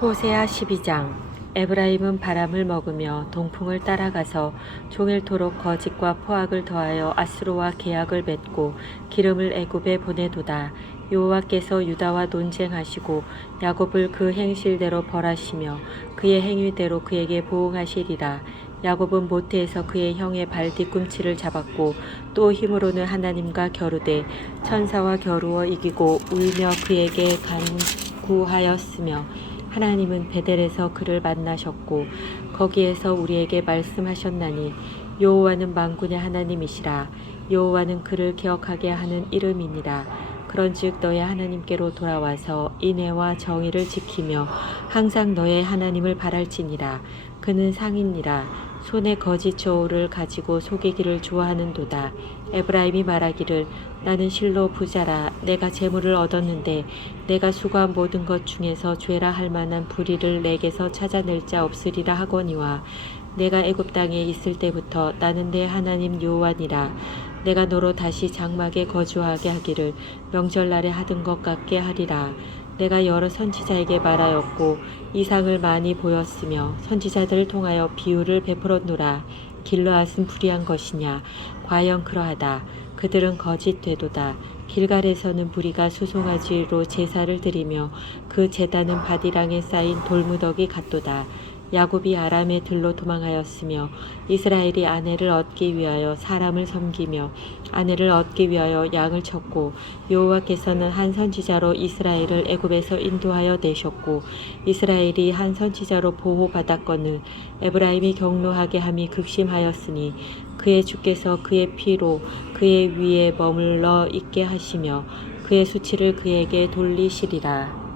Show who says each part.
Speaker 1: 호세아 12장 에브라임은 바람을 먹으며 동풍을 따라가서 종일토록 거짓과 포악을 더하여 아스로와 계약을 맺고 기름을 애굽에 보내도다. 여호와께서 유다와 논쟁하시고 야곱을 그 행실대로 벌하시며 그의 행위대로 그에게 보응하시리라. 야곱은 모태에서 그의 형의 발 뒤꿈치를 잡았고 또 힘으로는 하나님과 겨루되 천사와 겨루어 이기고 울며 그에게 간구하였으며 하나님은 베델에서 그를 만나셨고 거기에서 우리에게 말씀하셨나니 여호와는 망군의 하나님이시라 여호와는 그를 기억하게 하는 이름이니라 그런즉 너의 하나님께로 돌아와서 인애와 정의를 지키며 항상 너의 하나님을 바랄지니라 그는 상인이라 손에 거짓 저울을 가지고 속이기를 좋아하는도다. 에브라임이 말하기를 나는 실로 부자라 내가 재물을 얻었는데 내가 수고한 모든 것 중에서 죄라 할 만한 불의를 내게서 찾아낼 자 없으리라 하거니와 내가 애굽 땅에 있을 때부터 나는 내 하나님 요한이라 내가 너로 다시 장막에 거주하게 하기를 명절날에 하던 것 같게 하리라 내가 여러 선지자에게 말하였고 이상을 많이 보였으며 선지자들을 통하여 비유를 베풀었노라 길러앗은 불의한 것이냐 과연 그러하다 그들은 거짓 되도다 길갈에서는 무리가 수송아지로 제사를 드리며 그 제단은 바디랑에 쌓인 돌무더기 같도다 야곱이 아람에 들로 도망하였으며 이스라엘이 아내를 얻기 위하여 사람을 섬기며 아내를 얻기 위하여 양을 쳤고 여호와께서는 한 선지자로 이스라엘을 애굽에서 인도하여 내셨고 이스라엘이 한 선지자로 보호받았거늘 에브라임이 경로하게 함이 극심하였으니 그의 주께서 그의 피로 그의 위에 머물러 있게 하시며 그의 수치를 그에게 돌리시리라.